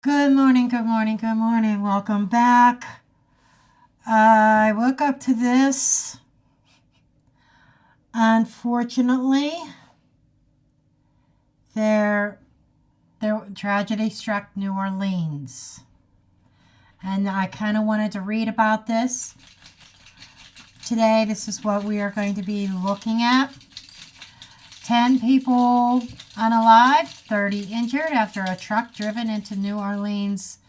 Good morning, good morning, good morning. Welcome back. I woke up to this. Unfortunately, their tragedy struck New Orleans. And I kind of wanted to read about this. Today, this is what we are going to be looking at. 10 people unalive, 30 injured after a truck driven into New Orleans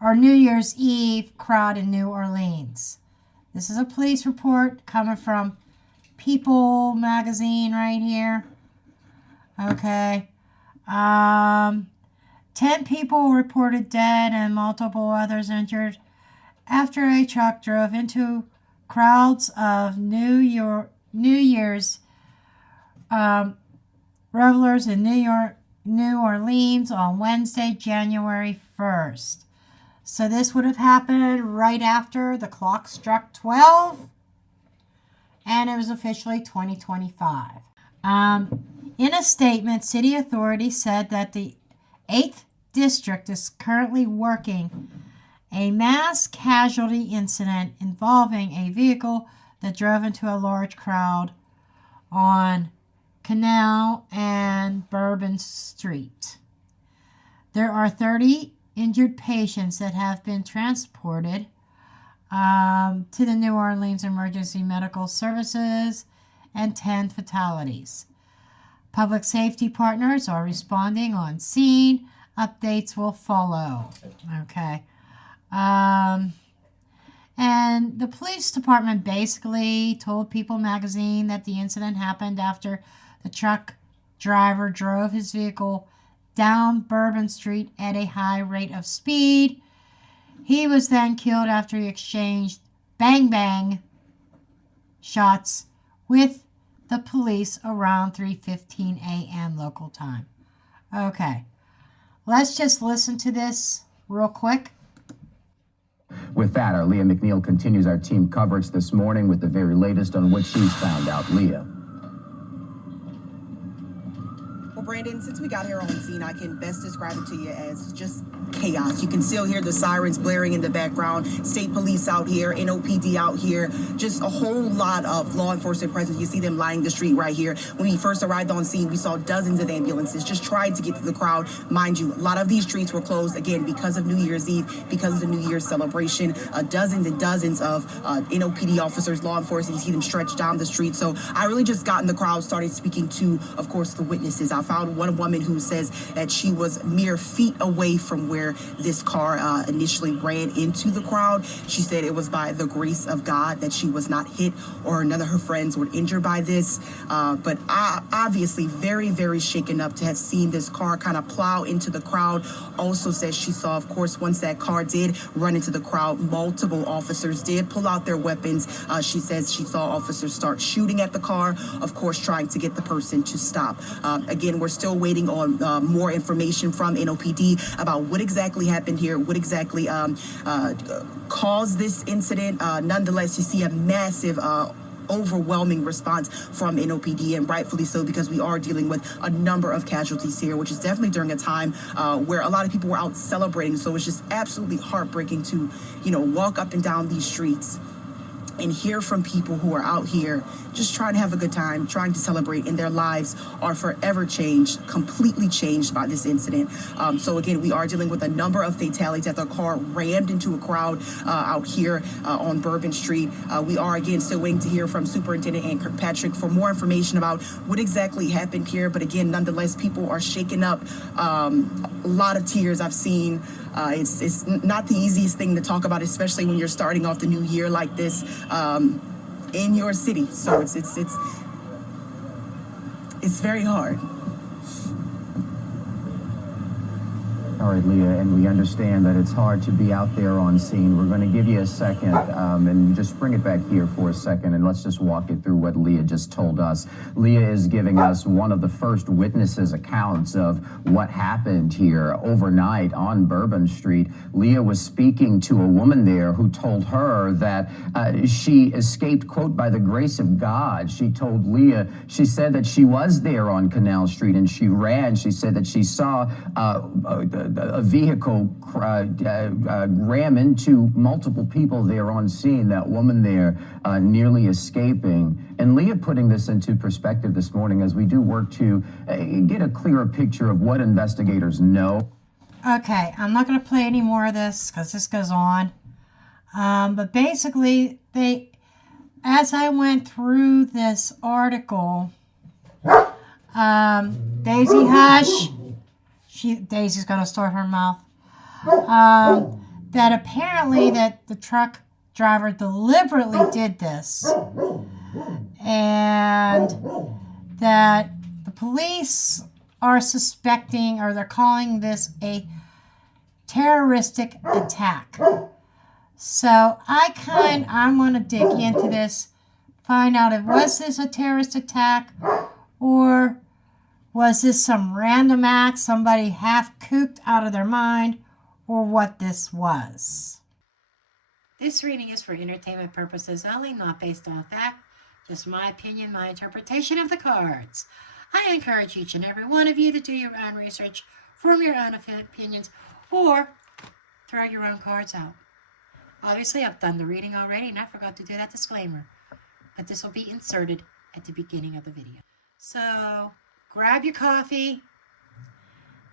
or New Year's Eve crowd in New Orleans. This is a police report coming from People magazine right here. Okay. 10 people reported dead and multiple others injured after a truck drove into crowds of New Year's revelers in New Orleans on Wednesday, January 1st. So this would have happened right after the clock struck 12, and it was officially 2025. In a statement, city authorities said that the 8th District is currently working a mass casualty incident involving a vehicle that drove into a large crowd on Canal and Bourbon Street. There are 30 injured patients that have been transported to the New Orleans Emergency Medical Services and 10 fatalities. Public safety partners are responding on scene. Updates will follow. Okay. And the police department basically told People magazine that the incident happened after the truck driver drove his vehicle down Bourbon Street at a high rate of speed. He was then killed after he exchanged bang-bang shots with the police around 3:15 a.m. local time. Okay, let's just listen to this real quick. With that, our Leah McNeil continues our team coverage this morning with the very latest on what she's found out. Leah. Well, Brandon, since we got here on scene, I can best describe it to you as just chaos. You can still hear the sirens blaring in the background, state police out here, NOPD out here, just a whole lot of law enforcement presence. You see them lining the street right here. When we first arrived on scene, we saw dozens of ambulances just trying to get to the crowd. Mind you, a lot of these streets were closed, again, because of New Year's Eve, because of the New Year's celebration. Dozens and dozens of NOPD officers, law enforcement, you see them stretched down the street. So I really just got in the crowd, started speaking to, of course, the witnesses. I found one woman who says that she was mere feet away from where this car initially ran into the crowd. She said it was by the grace of God that she was not hit or none of her friends were injured by this. But obviously very, very shaken up to have seen this car kind of plow into the crowd. Also says she saw, of course, once that car did run into the crowd, multiple officers did pull out their weapons. She says she saw officers start shooting at the car, of course, trying to get the person to stop. Again, we're still waiting on more information from NOPD about what exactly happened here, what exactly caused this incident. Nonetheless, you see a massive overwhelming response from NOPD, and rightfully so, because we are dealing with a number of casualties here, which is definitely during a time where a lot of people were out celebrating. So it's just absolutely heartbreaking to, walk up and down these streets and hear from people who are out here just trying to have a good time, trying to celebrate, and their lives are forever changed, completely changed by this incident. So again, we are dealing with a number of fatalities that the car rammed into a crowd out here on Bourbon Street. We are again still waiting to hear from Superintendent Ann Kirkpatrick for more information about what exactly happened here. But again, nonetheless, people are shaken up. A lot of tears I've seen. It's not the easiest thing to talk about, especially when you're starting off the new year like this in your city. So it's very hard. All right, Leah, and we understand that it's hard to be out there on scene. We're going to give you a second and just bring it back here for a second, and let's just walk you through what Leah just told us. Leah is giving us one of the first witnesses' accounts of what happened here overnight on Bourbon Street. Leah was speaking to a woman there who told her that she escaped, quote, by the grace of God. She told Leah, she said that she was there on Canal Street and she ran. She said that she saw a vehicle ram into multiple people there on scene, that woman there nearly escaping. And Leah putting this into perspective this morning as we do work to get a clearer picture of what investigators know. Okay, I'm not going to play any more of this because this goes on. But basically, as I went through this article, Daisy, hush. Daisy's going to start her mouth. That apparently that the truck driver deliberately did this. And that the police are suspecting, or they're calling this a terroristic attack. So I'm going to dig into this, find out if was this a terrorist attack, or was this some random act, somebody half cooked out of their mind, or what this was. This reading is for entertainment purposes only, not based on fact, just my opinion, my interpretation of the cards. I encourage each and every one of you to do your own research, form your own opinions, or throw your own cards out. Obviously, I've done the reading already, and I forgot to do that disclaimer, but this will be inserted at the beginning of the video. So, grab your coffee,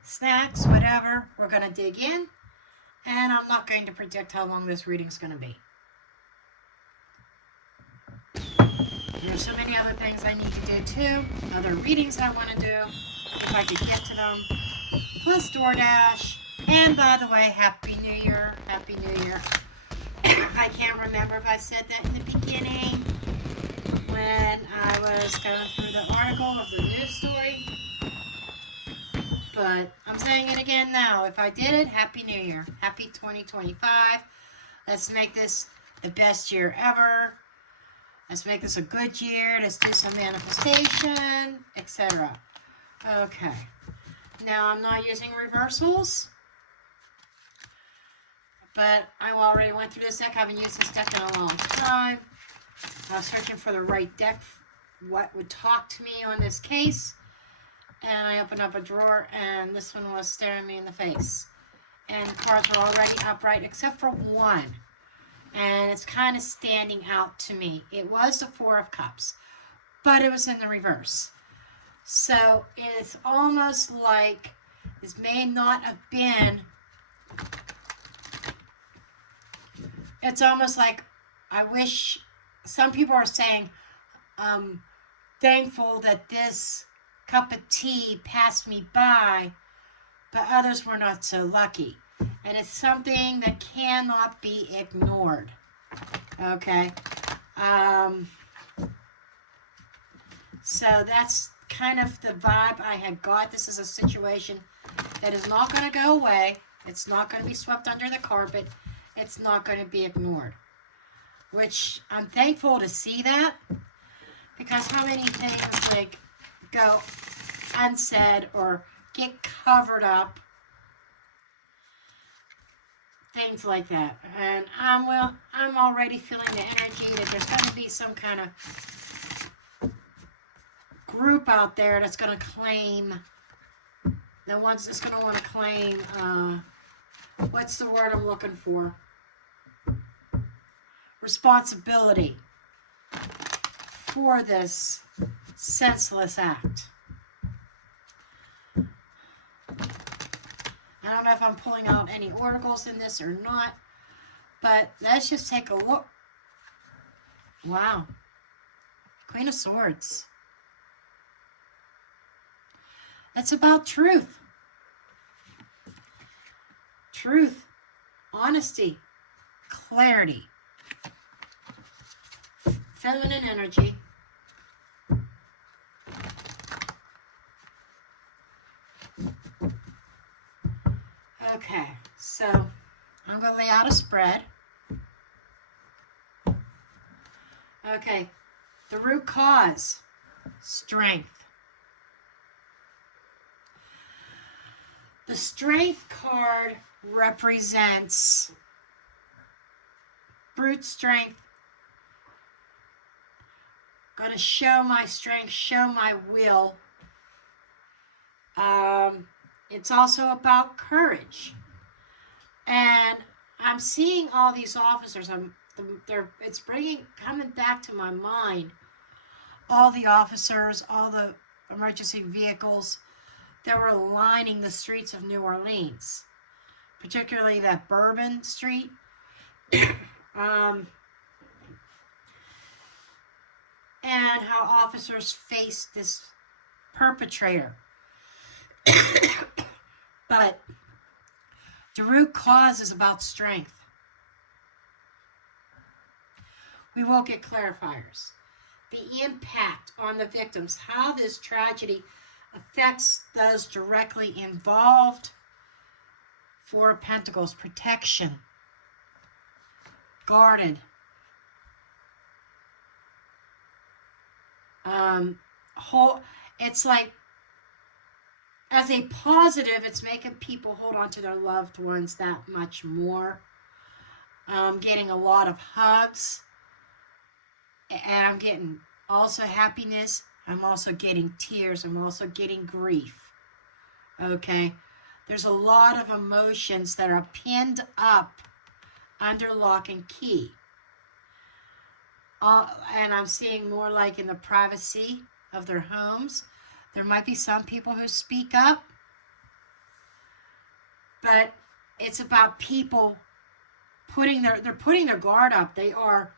snacks, whatever. We're going to dig in, and I'm not going to predict how long this reading is going to be. There's so many other things I need to do too, other readings I want to do, if I could get to them, plus DoorDash. And by the way, Happy New Year, Happy New Year. I can't remember if I said that in the beginning when I was going through the article of the news story, but I'm saying it again now. If I did it, Happy New Year, Happy 2025. Let's make this the best year ever. Let's make this a good year. Let's do some manifestation, etc. Okay. Now, I'm not using reversals, but I already went through this deck. I haven't used this deck in a long time. I was searching for the right deck, what would talk to me on this case, and I opened up a drawer, and this one was staring me in the face. And the cards were already upright, except for one. And it's kind of standing out to me. It was the Four of Cups, but it was in the reverse. So it's almost like this may not have been. It's almost like I wish. Some people are saying, thankful that this cup of tea passed me by, but others were not so lucky. And it's something that cannot be ignored. Okay. So that's kind of the vibe I had got. This is a situation that is not going to go away. It's not going to be swept under the carpet. It's not going to be ignored. Which I'm thankful to see that. Because how many things like go unsaid or get covered up. Things like that. And I'm already feeling the energy that there's going to be some kind of group out there that's going to claim, the ones that's going to want to claim, what's the word I'm looking for? Responsibility for this senseless act. I don't know if I'm pulling out any oracles in this or not, but let's just take a look. Wow. Queen of Swords. It's about truth. Truth, honesty, clarity, feminine energy. Okay, so I'm going to lay out a spread. Okay, the root cause, strength. The strength card represents brute strength. Going to show my strength, show my will. it's also about courage. And I'm seeing all these officers. It's coming back to my mind. All the officers, all the emergency vehicles that were lining the streets of New Orleans, particularly that Bourbon Street. And how officers faced this perpetrator. But the root cause is about strength. We will get clarifiers. The impact on the victims, how this tragedy affects those directly involved. Four of Pentacles, protection, guarded. It's like, as a positive, it's making people hold on to their loved ones that much more. Getting a lot of hugs. And I'm getting also happiness. I'm also getting tears. I'm also getting grief. Okay? There's a lot of emotions that are pinned up under lock and key. And I'm seeing more like in the privacy of their homes. There might be some people who speak up. But it's about people putting their guard up. They are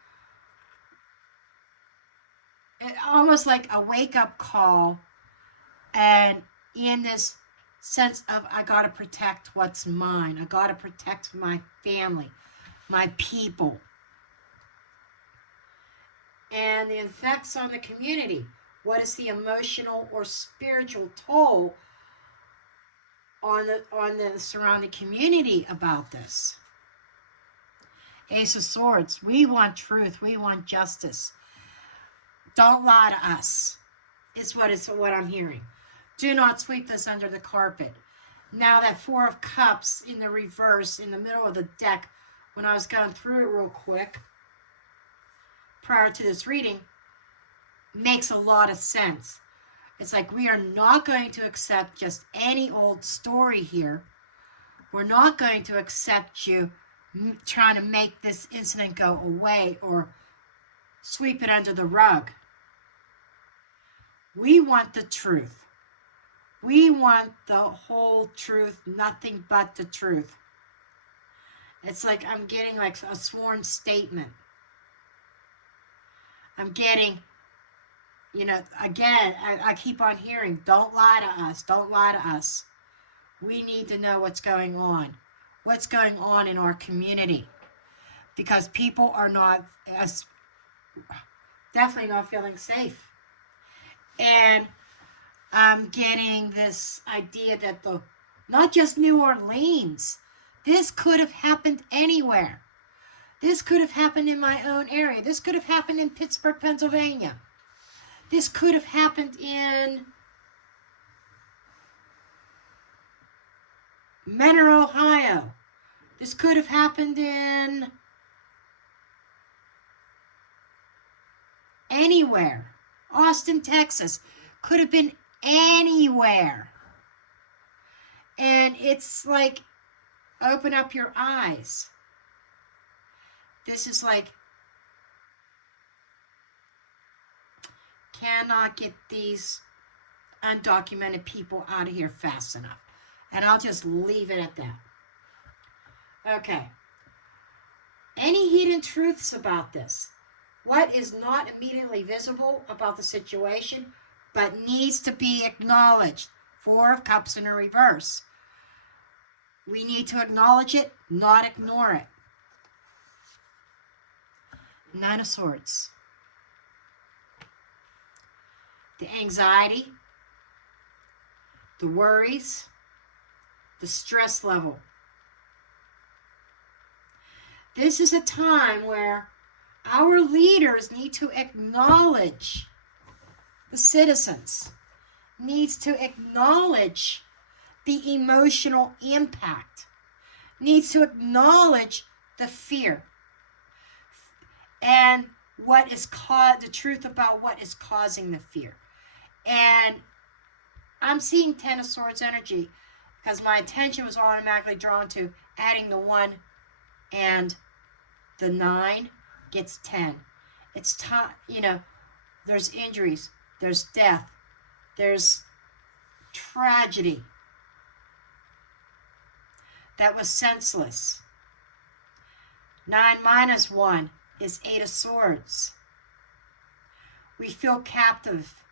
almost like a wake-up call, and in this sense of, I got to protect what's mine. I got to protect my family, my people. And the effects on the community. What is the emotional or spiritual toll on the surrounding community about this? Ace of Swords. We want truth. We want justice. Don't lie to us, is what I'm hearing. Do not sweep this under the carpet. Now that Four of Cups in the reverse, in the middle of the deck, when I was going through it real quick, prior to this reading, makes a lot of sense. It's like, we are not going to accept just any old story here. We're not going to accept you trying to make this incident go away or sweep it under the rug. We want the truth. We want the whole truth, nothing but the truth. It's like I'm getting like a sworn statement. I'm getting, again, I keep on hearing, don't lie to us, don't lie to us. We need to know what's going on in our community. Because people are definitely not feeling safe. And I'm getting this idea that not just New Orleans, this could have happened anywhere. This could have happened in my own area. This could have happened in Pittsburgh, Pennsylvania. This could have happened in Mentor, Ohio. This could have happened in anywhere. Austin, Texas. Could have been anywhere. And it's like, open up your eyes. This is like, cannot get these undocumented people out of here fast enough. And I'll just leave it at that. Okay. Any hidden truths about this? What is not immediately visible about the situation, but needs to be acknowledged? Four of Cups in a reverse. We need to acknowledge it, not ignore it. Nine of Swords. The anxiety, the worries, the stress level. This is a time where our leaders need to acknowledge the citizens, needs to acknowledge the emotional impact, needs to acknowledge the fear and what is the truth about what is causing the fear. And I'm seeing Ten of Swords energy. because my attention was automatically drawn to adding the 1 and the 9 gets 10. It's time, there's injuries, there's death, there's tragedy that was senseless. 9 minus 1 is 8 of swords. We feel captive.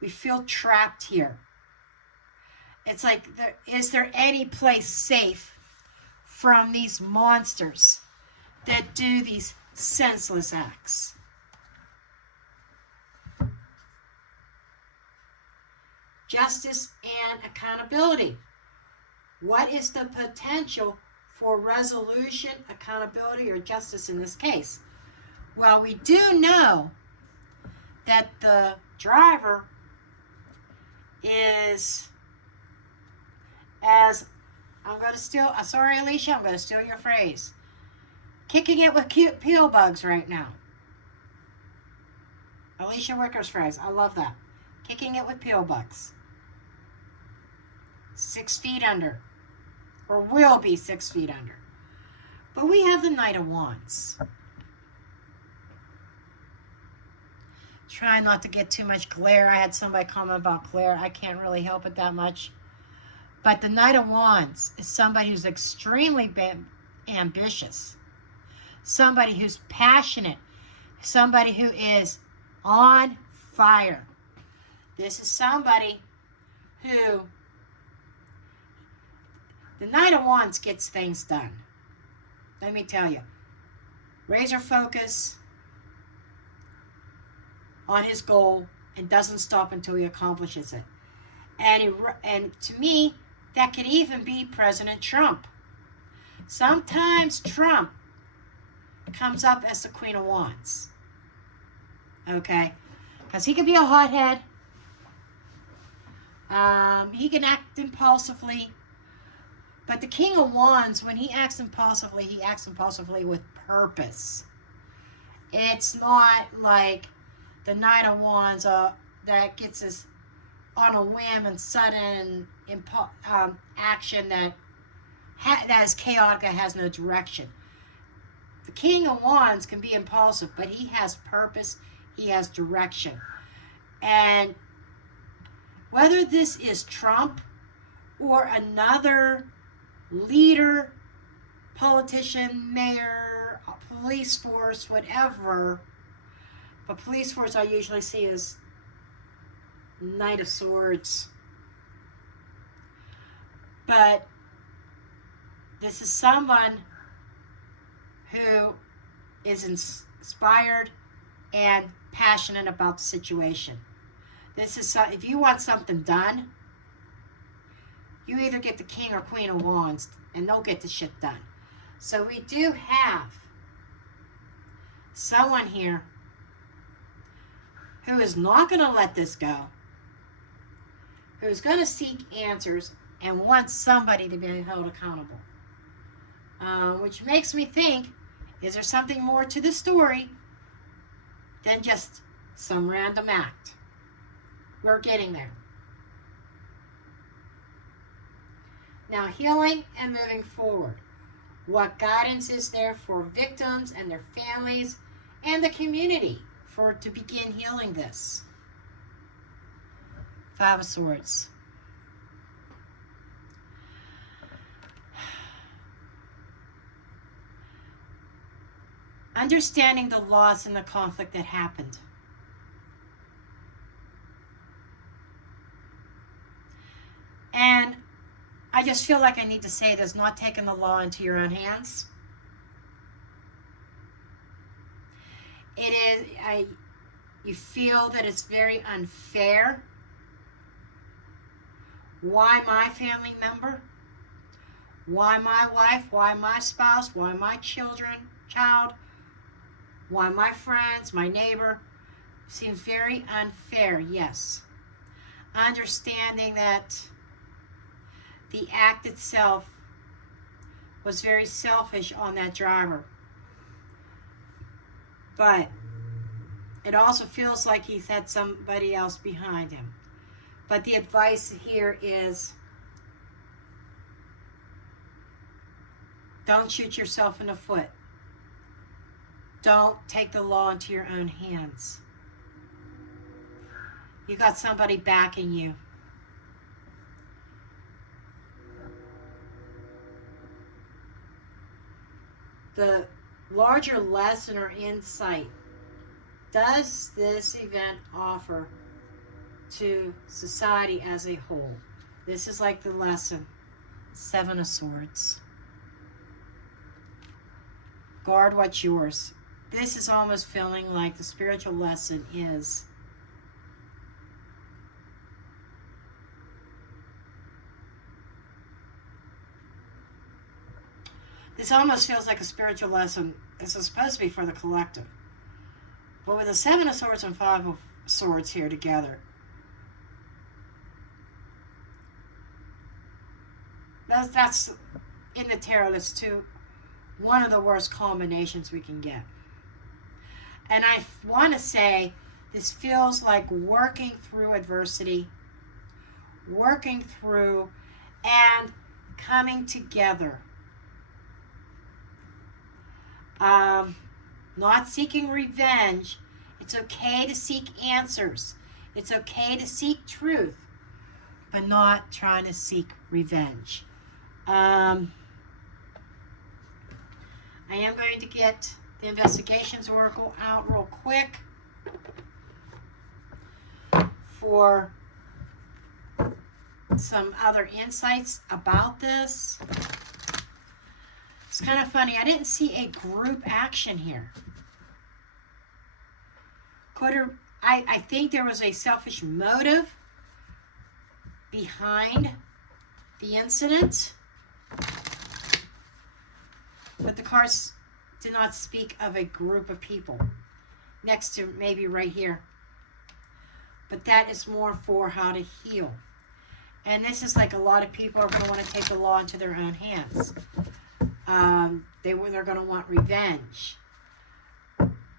We feel trapped here. It's like, is there any place safe from these monsters that do these senseless acts? Justice and accountability. What is the potential for resolution, accountability, or justice in this case? Well, we do know that the driver is, as I'm going to steal, sorry Alicia, I'm going to steal your phrase, kicking it with cute peel bugs right now. Alicia Wicker's phrase, I love that. Kicking it with peel bugs. 6 feet under, or will be 6 feet under. But we have the Knight of Wands. Trying not to get too much glare. I had somebody comment about glare. I can't really help it that much. But the Knight of Wands is somebody who's extremely ambitious. Somebody who's passionate. Somebody who is on fire. This is somebody who, the Knight of Wands gets things done. Let me tell you. Razor focus on his goal and doesn't stop until he accomplishes it. And to me, that could even be President Trump. Sometimes Trump comes up as the Queen of Wands. Okay? Because he can be a hothead. He can act impulsively. But the King of Wands, when he acts impulsively with purpose. It's not like the Knight of Wands that gets us on a whim and sudden action that is chaotic and has no direction. The King of Wands can be impulsive, but he has purpose, he has direction. And whether this is Trump or another leader, politician, mayor, police force, whatever, but police force I usually see as Knight of Swords. But this is someone who is inspired and passionate about the situation. This is if you want something done, you either get the King or Queen of Wands, and they'll get the shit done. So we do have someone here who is not going to let this go, who's going to seek answers and wants somebody to be held accountable. Which makes me think, is there something more to the story than just some random act? We're getting there. Now, healing and moving forward. What guidance is there for victims and their families and the community to begin healing this? 5 of Swords. Understanding the loss and the conflict that happened. And I just feel like I need to say this, not taking the law into your own hands. It is, you feel that it's very unfair. Why my family member? Why my wife? Why my spouse? Why my child? Why my friends, my neighbor? Seems very unfair, yes. Understanding that the act itself was very selfish on that driver. But it also feels like he's had somebody else behind him. But the advice here is Don't shoot yourself in the foot. Don't take the law into your own hands. You got somebody backing you. The larger lesson or insight does this event offer to society as a whole? This is like the lesson. Seven of Swords. Guard what's yours. This is almost feeling like the spiritual lesson is this almost feels like a spiritual lesson. This is supposed to be for the collective. But with the Seven of Swords and Five of Swords here together, that's in the tarot list too, one of the worst combinations we can get. And I want to say this feels like working through adversity, working through and coming together. Not seeking revenge. It's okay to seek answers. It's okay to seek truth, but not trying to seek revenge. I am going to get the Investigations Oracle out real quick for some other insights about this. It's kind of funny. I didn't see a group action here. I think there was a selfish motive behind the incident. But the cards did not speak of a group of people. Next to maybe right here. But that is more for how to heal. And this is like a lot of people are going to want to take the law into their own hands. They're going to want revenge.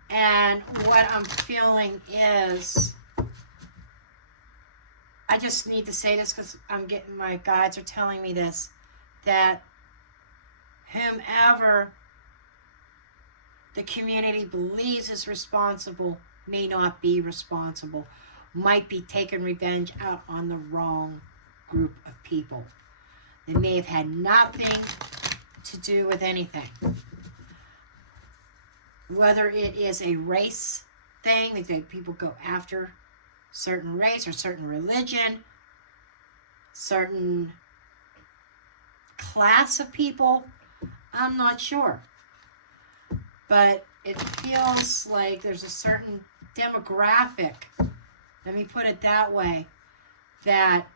And what I'm feeling is, I just need to say this because my guides are telling me this, that whomever the community believes is responsible may not be responsible, might be taking revenge out on the wrong group of people. They may have had nothing to do with anything. Whether it is a race thing, that people go after certain race or certain religion, certain class of people, I'm not sure. But it feels like there's a certain demographic, let me put it that way, that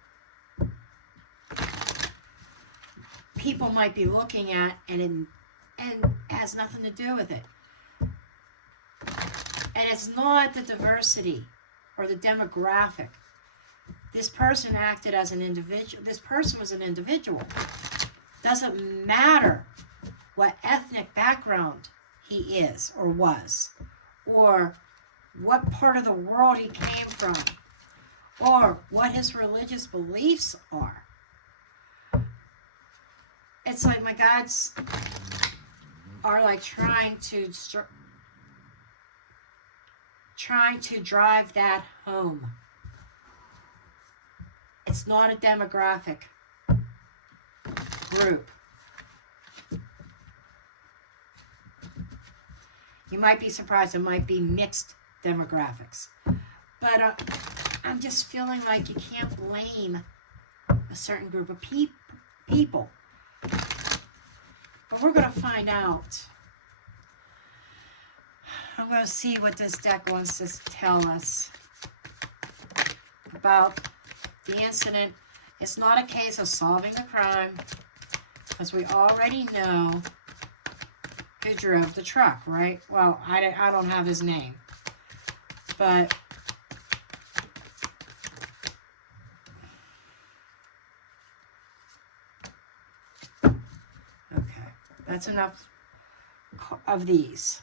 people might be looking at and has nothing to do with it. And it's not the diversity or the demographic. This person acted as an individual. This person was an individual. Doesn't matter what ethnic background he is or was, or what part of the world he came from, or what his religious beliefs are. It's like my guides are like trying to drive that home. It's not a demographic group. You might be surprised, it might be mixed demographics. But I'm just feeling like you can't blame a certain group of people. But we're going to find out. I'm going to see what this deck wants to tell us about the incident. It's not a case of solving the crime, because we already know who drove the truck, right? Well, I don't have his name. But okay, that's enough of these.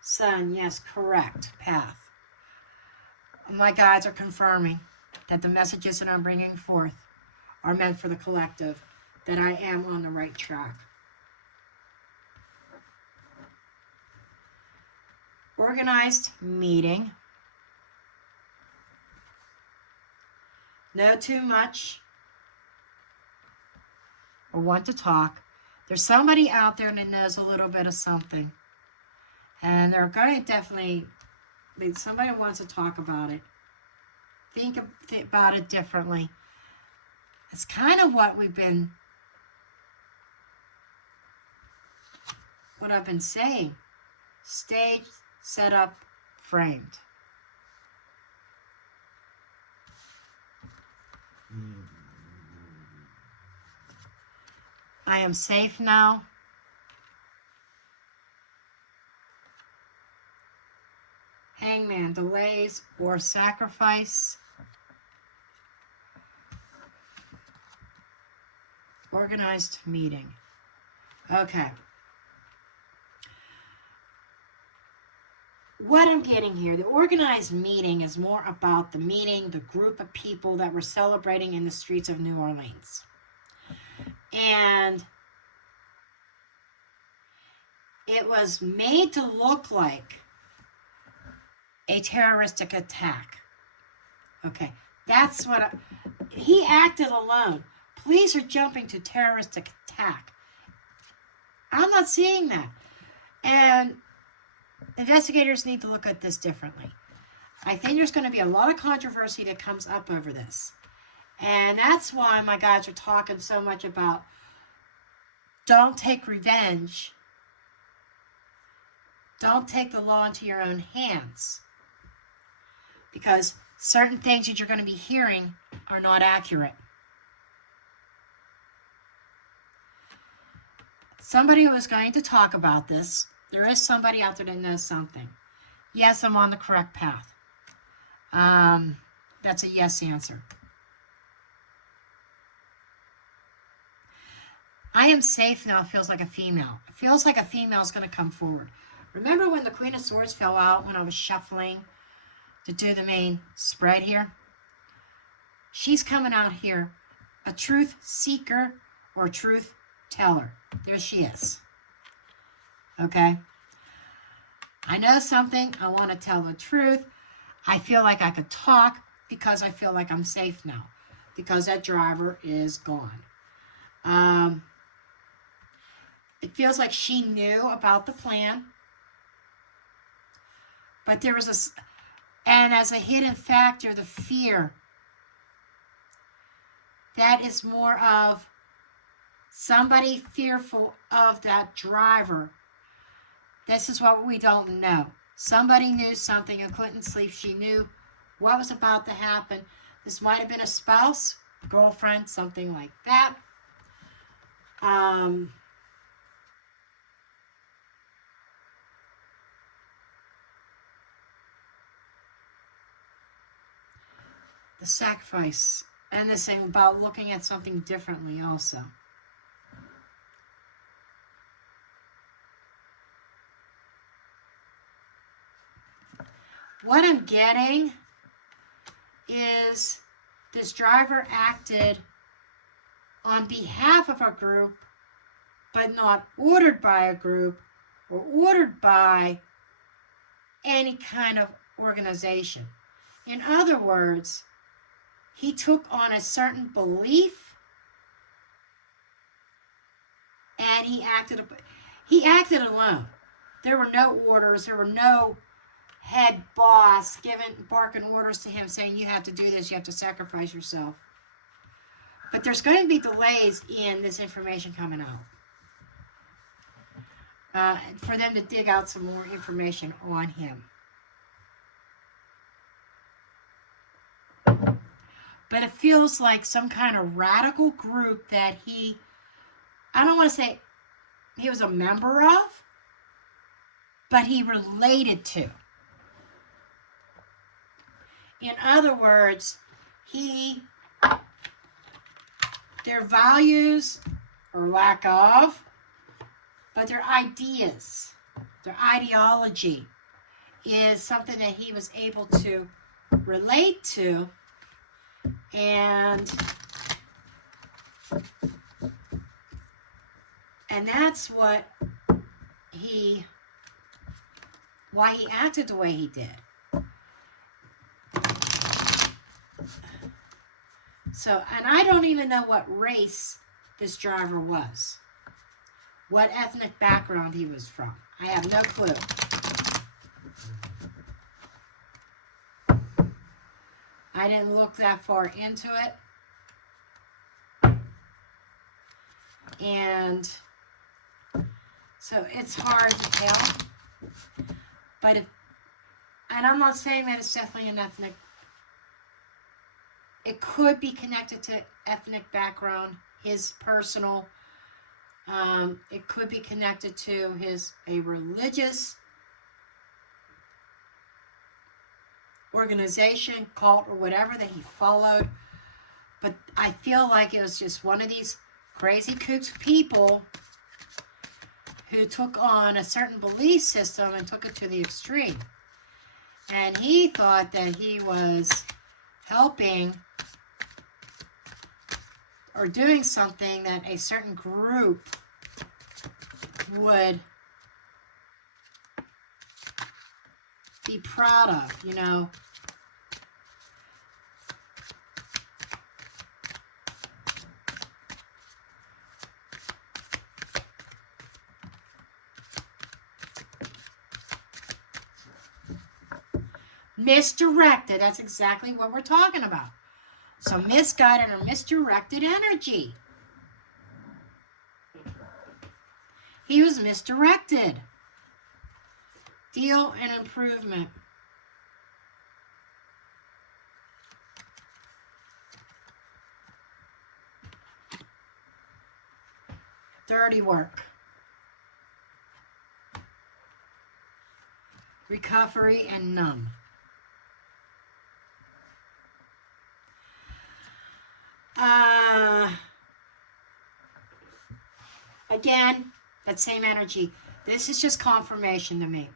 Sun, yes, correct. Path. my guides are confirming that the messages that I'm bringing forth are meant for the collective, that I am on the right track. Organized meeting. Know too much or want to talk. There's somebody out there that knows a little bit of something. And they're going to definitely, somebody wants to talk about it. Think about it differently. It's kind of what I've been saying. Staged, set up, framed. I am safe now. Hangman, delays or sacrifice. Organized meeting. Okay. What I'm getting here, the organized meeting is more about the meeting, the group of people that were celebrating in the streets of New Orleans. And it was made to look like a terroristic attack. Okay, that's what he acted alone. Police are jumping to terroristic attack. I'm not seeing that. And investigators need to look at this differently. I think there's going to be a lot of controversy that comes up over this. And that's why my guys are talking so much about don't take revenge. Don't take the law into your own hands. Because certain things that you're going to be hearing are not accurate. Somebody was going to talk about this. There is somebody out there that knows something. Yes, I'm on the correct path. That's a yes answer. I am safe now feels like a female. It feels like a female is going to come forward. Remember when the Queen of Swords fell out when I was shuffling to do the main spread here? She's coming out here, a truth seeker or truth teller. There she is. Okay? I know something. I want to tell the truth. I feel like I could talk because I feel like I'm safe now. Because that driver is gone. It feels like she knew about the plan. But there was and as a hidden factor, the fear. That is more of somebody fearful of that driver. This is what we don't know. Somebody knew something and couldn't sleep. She knew what was about to happen. This might have been a spouse, girlfriend, something like that. The sacrifice. And this thing about looking at something differently also. What I'm getting is this driver acted on behalf of a group, but not ordered by a group or ordered by any kind of organization. In other words, he took on a certain belief and he acted alone. There were no orders. There were no head boss barking orders to him saying you have to do this, you have to sacrifice yourself. But there's going to be delays in this information coming out. For them to dig out some more information on him. But it feels like some kind of radical group that I don't want to say he was a member of, but he related to. In other words, their values or lack of, but their ideas, their ideology is something that he was able to relate to, and that's why he acted the way he did. So, and I don't even know what race this driver was, what ethnic background he was from. I have no clue. I didn't look that far into it. And so it's hard to tell. But and I'm not saying that it's definitely an ethnic. It could be connected to ethnic background, his personal. It could be connected to a religious organization, cult, or whatever that he followed. But I feel like it was just one of these crazy kooks people who took on a certain belief system and took it to the extreme. And he thought that he was helping or doing something that a certain group would be proud of, you know. Misdirected, that's exactly what we're talking about. So misguided or misdirected energy. He was misdirected. Deal and improvement. Dirty work. Recovery and numb. Again, that same energy. This is just confirmation to me.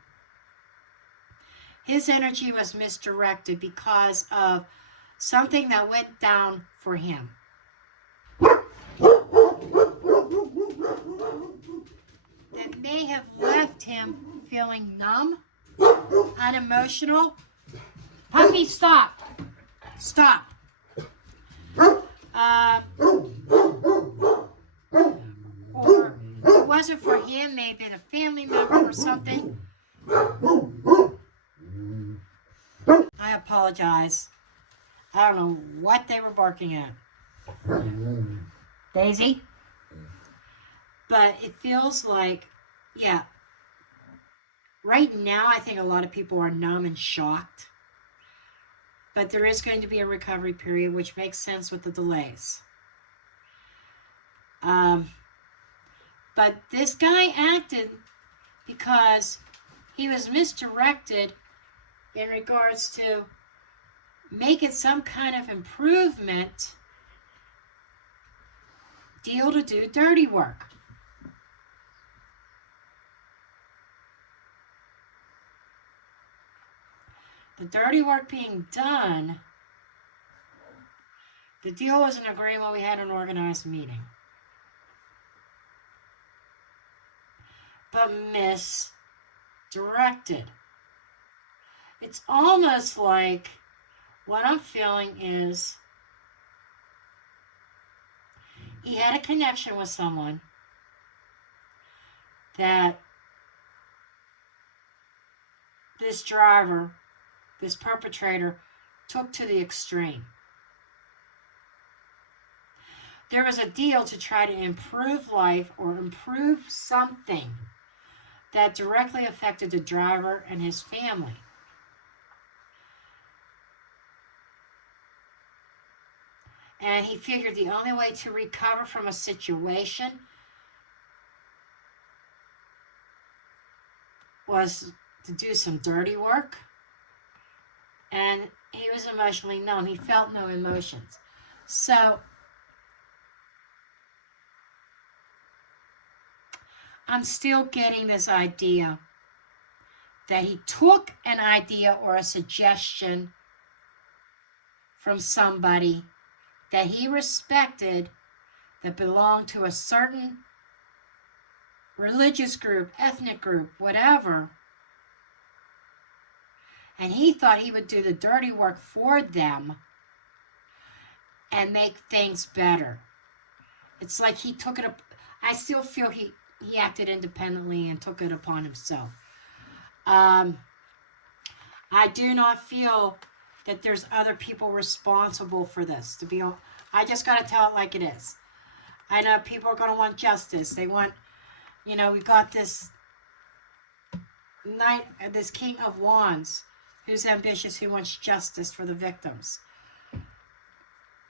His energy was misdirected because of something that went down for him. That may have left him feeling numb, unemotional. Puppy, stop. Stop. Or it wasn't for him, may have been a family member or something. I apologize. I don't know what they were barking at. Daisy? But it feels like, yeah. Right now, I think a lot of people are numb and shocked. But there is going to be a recovery period, which makes sense with the delays. But this guy acted because he was misdirected in regards to making some kind of improvement deal to do dirty work. The dirty work being done, the deal was an agreement. We had an organized meeting. But misdirected. It's almost like what I'm feeling is he had a connection with someone that this driver, this perpetrator, took to the extreme. There was a deal to try to improve life or improve something that directly affected the driver and his family. And he figured the only way to recover from a situation was to do some dirty work. And he was emotionally numb. He felt no emotions. So I'm still getting this idea that he took an idea or a suggestion from somebody that he respected that belonged to a certain religious group, ethnic group, whatever. And he thought he would do the dirty work for them and make things better. It's like he took it up. I still feel he acted independently and took it upon himself. I do not feel that there's other people responsible for this. I just got to tell it like it is. I know people are going to want justice. They want, we got this this King of Wands who's ambitious, who wants justice for the victims.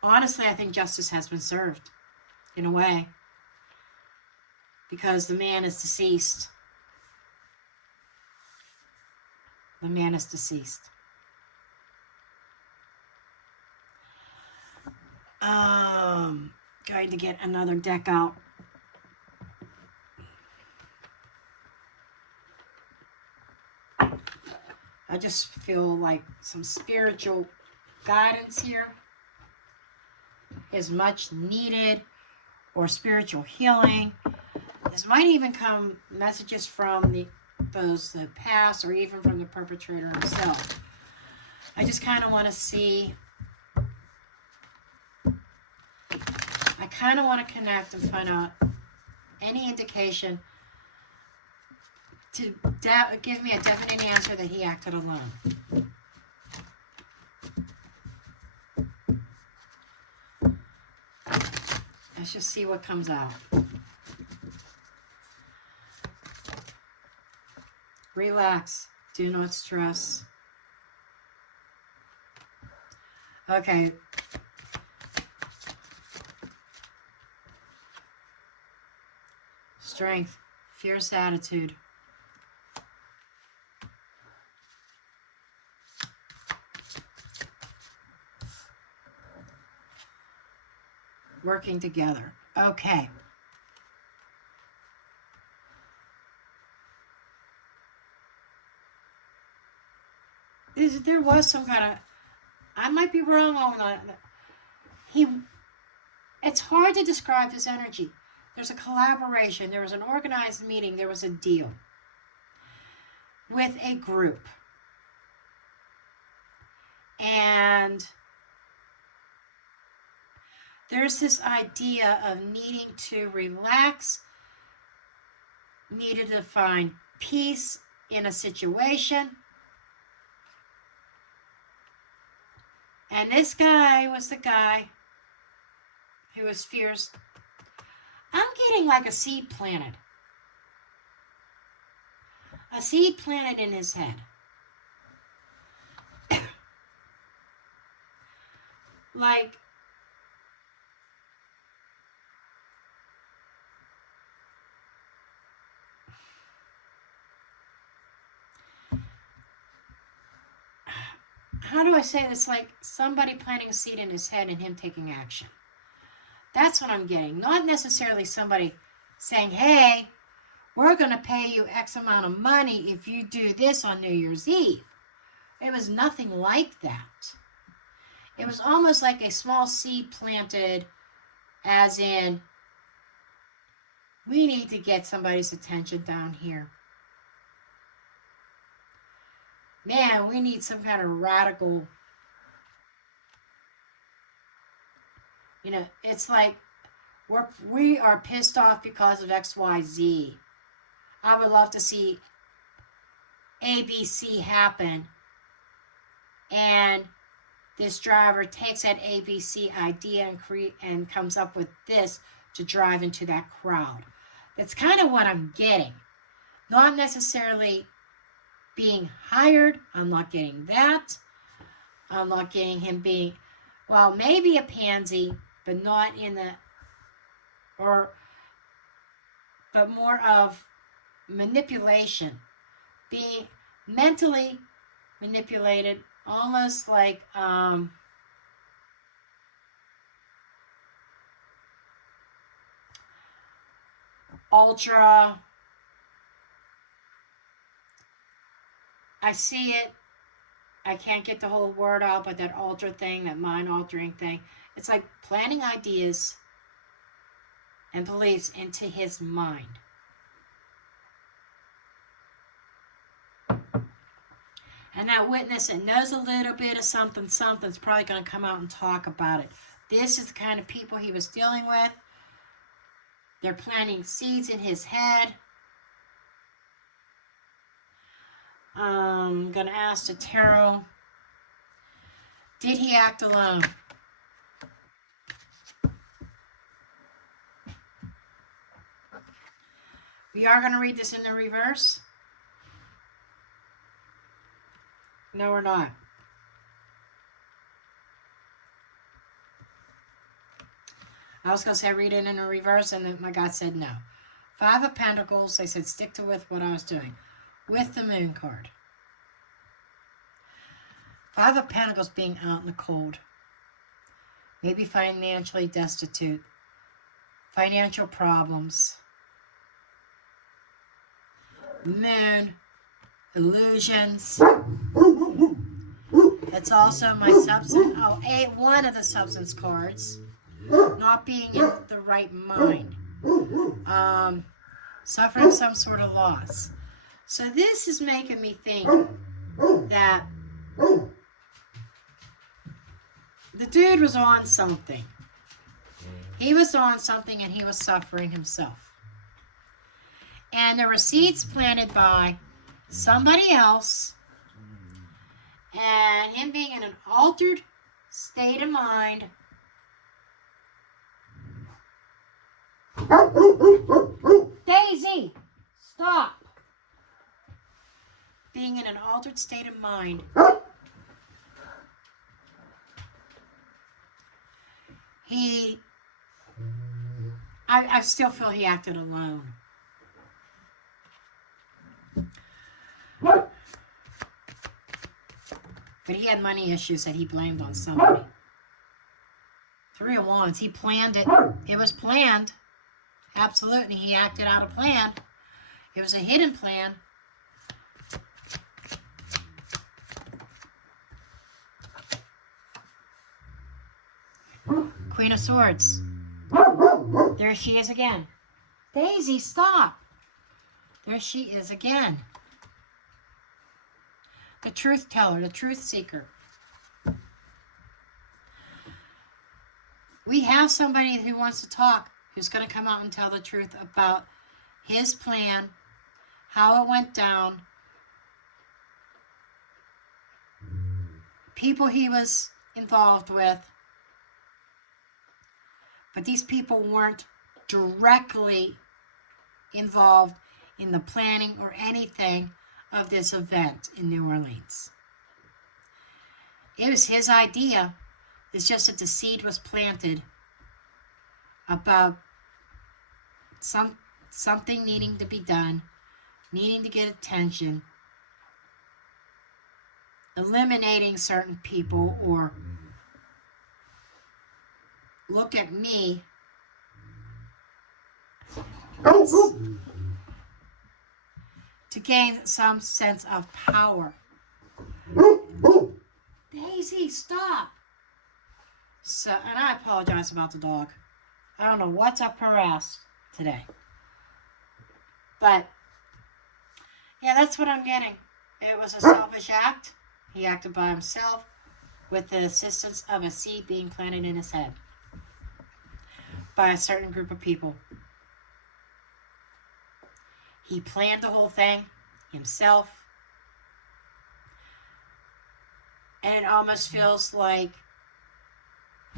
Honestly, I think justice has been served, in a way, because the man is deceased. The man is deceased. Going to get another deck out. I just feel like some spiritual guidance here is much needed, or spiritual healing. This might even come messages from those that pass, or even from the perpetrator himself. I just kind of want to see. I kind of want to connect and find out any indication to give me a definite answer that he acted alone. Let's just see what comes out. Relax. Do not stress. Okay. Strength. Fierce attitude. Working together. Okay. There was some kind of, I might be wrong on that. It's hard to describe this energy. There's a collaboration. There was an organized meeting. There was a deal with a group. And there's this idea of needing to relax, needed to find peace in a situation. And this guy was the guy who was fierce. I'm getting like a seed planted. A seed planted in his head. Like, how do I say it? It's like somebody planting a seed in his head and him taking action. That's what I'm getting. Not necessarily somebody saying, hey, we're going to pay you X amount of money if you do this on New Year's Eve. It was nothing like that. It was almost like a small seed planted, as in, we need to get somebody's attention down here. Man, we need some kind of radical, it's like we are pissed off because of XYZ. I would love to see ABC happen, and this driver takes that ABC idea and comes up with this to drive into that crowd. That's kind of what I'm getting. Not necessarily being hired. I'm not getting that. I'm not getting him being, well, maybe a pansy, but not in the, but more of manipulation. Being mentally manipulated, almost like ultra. I see it I can't get the whole word out, but that alter thing, that mind-altering thing, it's like planting ideas and beliefs into his mind. And that witness that knows a little bit of something's probably going to come out and talk about it. This is the kind of people he was dealing with. They're planting seeds in his head. I'm going to ask the tarot, did he act alone? We are going to read this in the reverse. No, we're not. I was going to say read it in the reverse, and then my God said no. 5 of Pentacles, they said stick to with what I was doing. With the Moon card. 5 of Pentacles being out in the cold. Maybe financially destitute. Financial problems. Moon. Illusions. That's also my substance. Oh, one of the substance cards. Not being in the right mind. Suffering some sort of loss. So this is making me think that the dude was on something. He was on something and he was suffering himself. And there were seeds planted by somebody else, and him being in an altered state of mind. Daisy, stop. Being in an altered state of mind. I still feel he acted alone. But he had money issues that he blamed on somebody. 3 of Wands, he planned it. It was planned. Absolutely, he acted out of plan. It was a hidden plan. Queen of Swords. There she is again. Daisy, stop. There she is again. The truth teller, the truth seeker. We have somebody who wants to talk, who's going to come out and tell the truth about his plan, how it went down, people he was involved with. But these people weren't directly involved in the planning or anything of this event in New Orleans. It was his idea. It's just that the seed was planted about something needing to be done, needing to get attention, eliminating certain people, or look at me. To gain some sense of power. Daisy, stop. So, and I apologize about the dog. I don't know what's up her ass today. But, yeah, that's what I'm getting. It was a selfish act. He acted by himself with the assistance of a seed being planted in his head by a certain group of people. He planned the whole thing himself. And it almost feels like,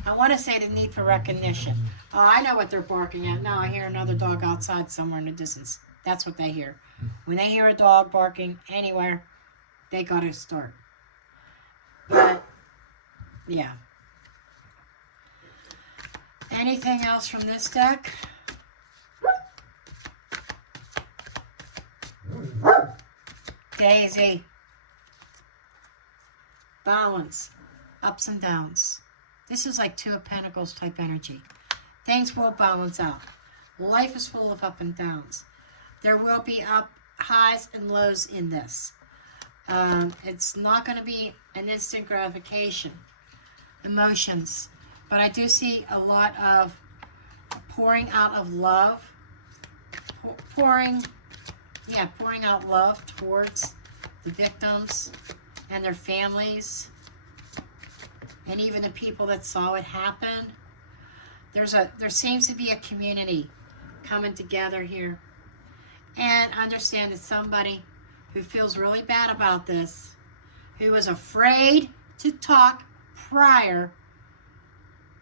I want to say the need for recognition. Oh, I know what they're barking at. No, I hear another dog outside somewhere in the distance. That's what they hear. When they hear a dog barking anywhere, they got to start. But, yeah. Anything else from this deck? Daisy. Balance. Ups and downs. This is like 2 of Pentacles type energy. Things will balance out. Life is full of up and downs. There will be up highs and lows in this. It's not going to be an instant gratification. Emotions. But I do see a lot of pouring out of love. Pouring out love towards the victims and their families. And even the people that saw it happen. There seems to be a community coming together here. And understand that somebody who feels really bad about this, who was afraid to talk prior,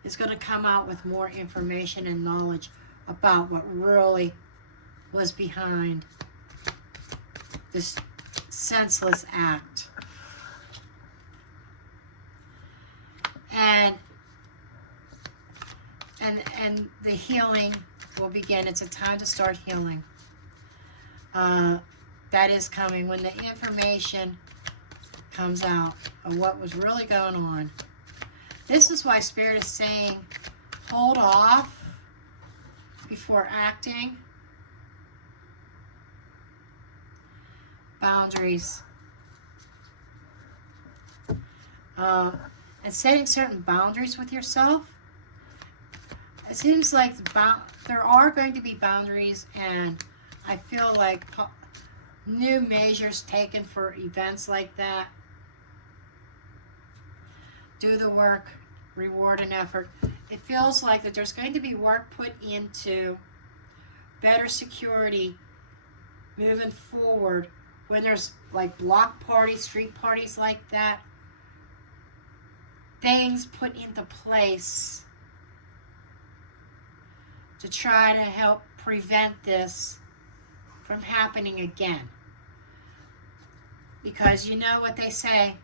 is going to come out with more information and knowledge about what really was behind this senseless act. And the healing will begin. It's a time to start healing. That is coming when the information comes out of what was really going on. This is why Spirit is saying, hold off before acting. Boundaries. And setting certain boundaries with yourself. It seems like there are going to be boundaries, and I feel like new measures taken for events like that. Do the work, reward and effort. It feels like that there's going to be work put into better security moving forward when there's like block parties, street parties like that. Things put into place to try to help prevent this from happening again. Because you know what they say,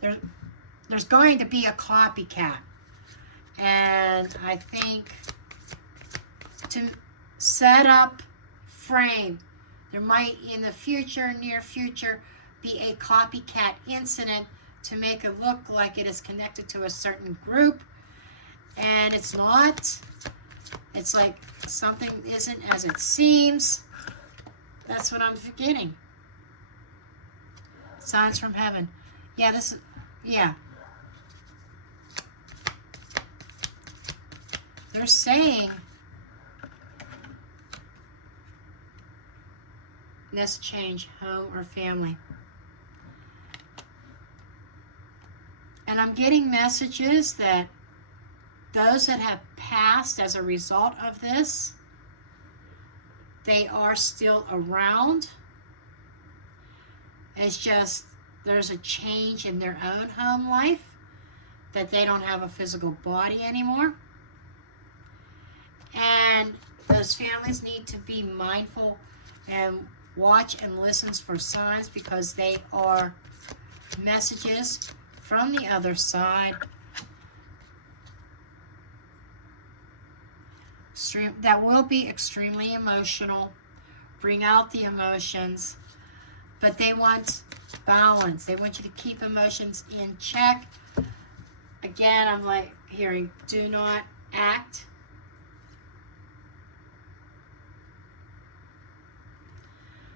there's going to be a copycat. And I think to set up, frame, there might in the future, near future, be a copycat incident to make it look like it is connected to a certain group. And it's not. It's like something isn't as it seems. That's what I'm getting. Signs from heaven. Yeah. They're saying this change, home or family. And I'm getting messages that those that have passed as a result of this, they are still around. It's just there's a change in their own home life, that they don't have a physical body anymore. And those families need to be mindful and watch and listen for signs, because they are messages from the other side that will be extremely emotional, bring out the emotions, but they want balance. They want you to keep emotions in check. Again, I'm like hearing, do not act.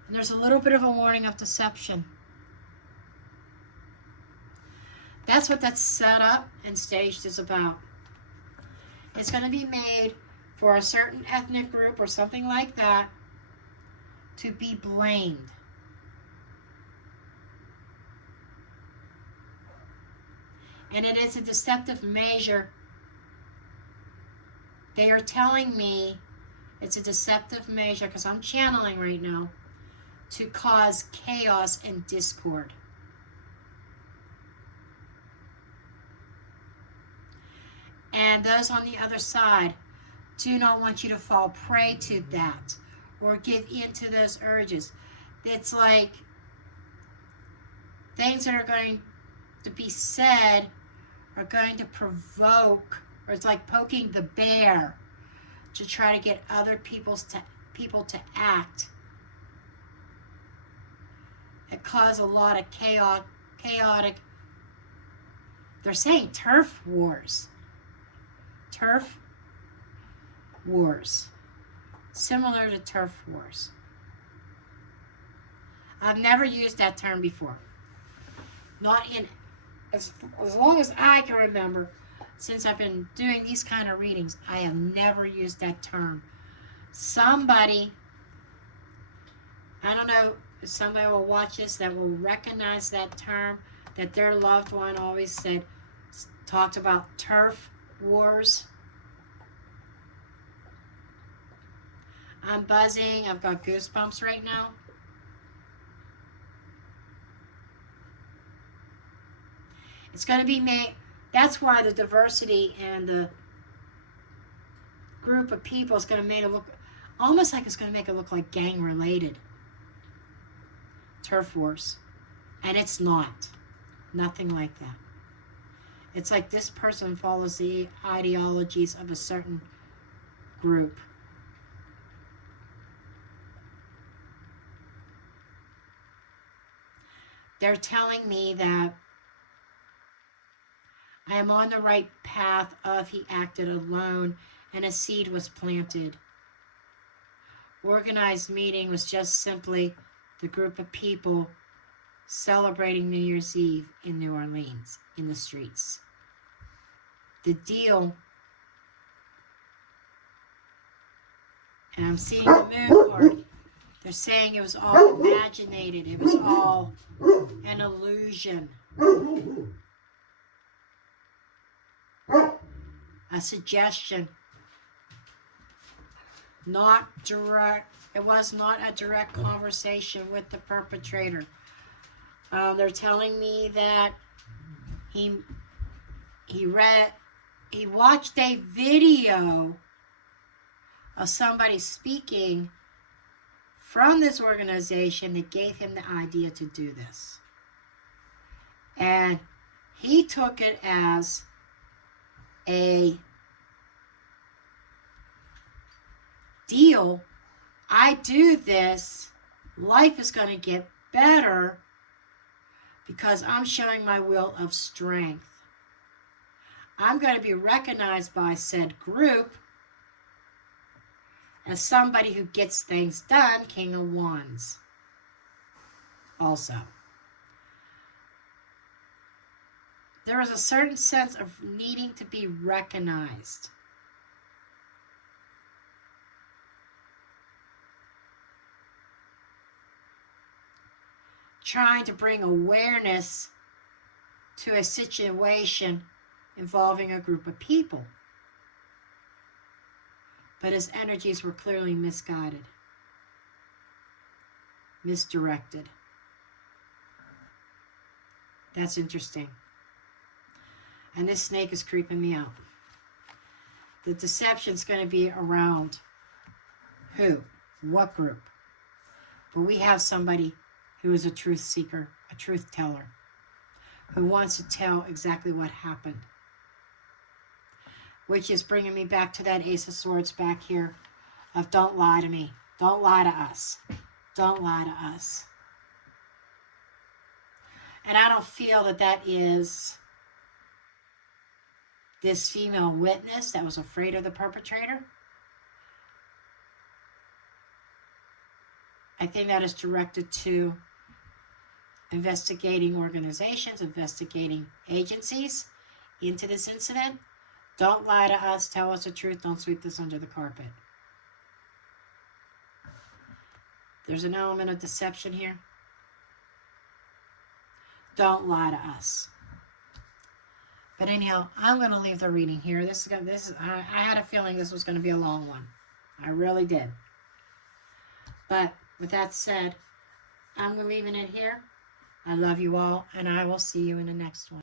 And there's a little bit of a warning of deception. That's what that set up and staged is about. It's going to be made for a certain ethnic group or something like that to be blamed. And it is a deceptive measure. They are telling me it's a deceptive measure, because I'm channeling right now, to cause chaos and discord. And those on the other side do not want you to fall prey to that or give in to those urges. It's like things that are going to be said are going to provoke, or it's like poking the bear to try to get other people to act. It caused a lot of chaotic, they're saying turf wars. Turf wars. Similar to turf wars. I've never used that term before. Not in, as long as I can remember, since I've been doing these kind of readings, I have never used that term. Somebody, I don't know, if somebody will watch this that will recognize that term, that their loved one always said, talked about turf wars. I'm buzzing. I've got goosebumps right now. It's going to be made. That's why the diversity and the group of people is going to make it look almost like it's going to make it look like gang related. Turf wars. And it's not. Nothing like that. It's like this person follows the ideologies of a certain group. They're telling me that I am on the right path of he acted alone and a seed was planted. Organized meeting was just simply the group of people celebrating New Year's Eve in New Orleans in the streets. The deal, and I'm seeing the moon card, they're saying it was all imaginated, it was all an illusion. A suggestion. Not direct. It was not a direct conversation with the perpetrator. They're telling me that he watched a video of somebody speaking from this organization that gave him the idea to do this. And he took it as a deal. I do this, life is going to get better because I'm showing my will of strength. I'm going to be recognized by said group as somebody who gets things done, King of Wands. Also, there is a certain sense of needing to be recognized. Trying to bring awareness to a situation involving a group of people. But his energies were clearly misguided, misdirected. That's interesting. And this snake is creeping me out. The deception's going to be around who? What group? But we have somebody who is a truth seeker, a truth teller, who wants to tell exactly what happened. Which is bringing me back to that Ace of Swords back here of don't lie to me. Don't lie to us. Don't lie to us. And I don't feel that that is this female witness that was afraid of the perpetrator. I think that is directed to investigating organizations, investigating agencies into this incident. Don't lie to us. Tell us the truth. Don't sweep this under the carpet. There's an element of deception here. Don't lie to us. But anyhow, I'm going to leave the reading here. I had a feeling this was going to be a long one. I really did. But with that said, I'm leaving it here. I love you all, and I will see you in the next one.